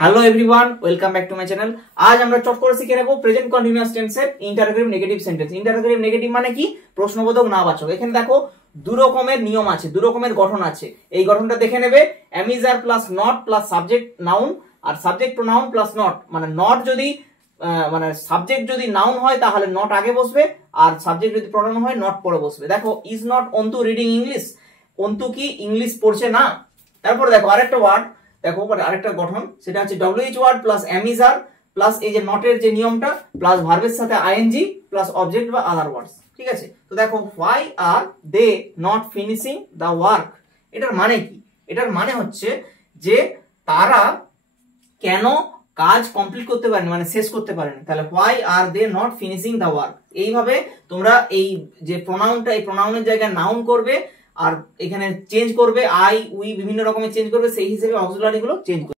Hello everyone, welcome back to my channel. আজ আমরা চট করে শিখে নেব প্রেজেন্ট কন্টিনিউয়াস টেন্সের interrogative negative sentence. Interrogative negative মানে কি? প্রশ্নবোধক না বাচক। এখানে দেখো দু রকমের নিয়ম আছে, দু রকমের গঠন আছে। এই গঠনটা দেখে নেবে। am is are plus not plus subject noun আর সাবজেক্ট প্রোনাউন প্লাস নট, মানে নট যদি মানে সাবজেক্ট যদি নাউন হয় তাহলে নট আগে বসবে, আর সাবজেক্ট যদি প্রোনাউন হয় নট পরে বসবে। দেখো is not Antu reading English, Antu কি ইংলিশ পড়ছে না। তারপর দেখো আরেকটা ওয়ার্ড, দেখো আরেকটা গঠন, সেটা হচ্ছে WH word plus am is are plus এই যে নটের যে নিয়মটা প্লাস ভার্বের সাথে ing প্লাস অবজেক্ট বা আদার ওয়ার্ডস। ঠিক আছে, তো দেখো why are they not finishing the work, এটার মানে কি? এটার মানে হচ্ছে যে তারা কেন কাজ কমপ্লিট করতে পারেনি, মানে শেষ করতে পারেনি। তাহলে why are they not finishing the work, এইভাবে তোমরা এই যে প্রোনাউনটা, এই প্রোনাউনের জায়গায় নাউন করবে আর এখানে চেঞ্জ করবে, আই উই বিভিন্ন রকমের চেঞ্জ করবে, সেই হিসেবে অক্সিলারি গুলো চেঞ্জ করবে।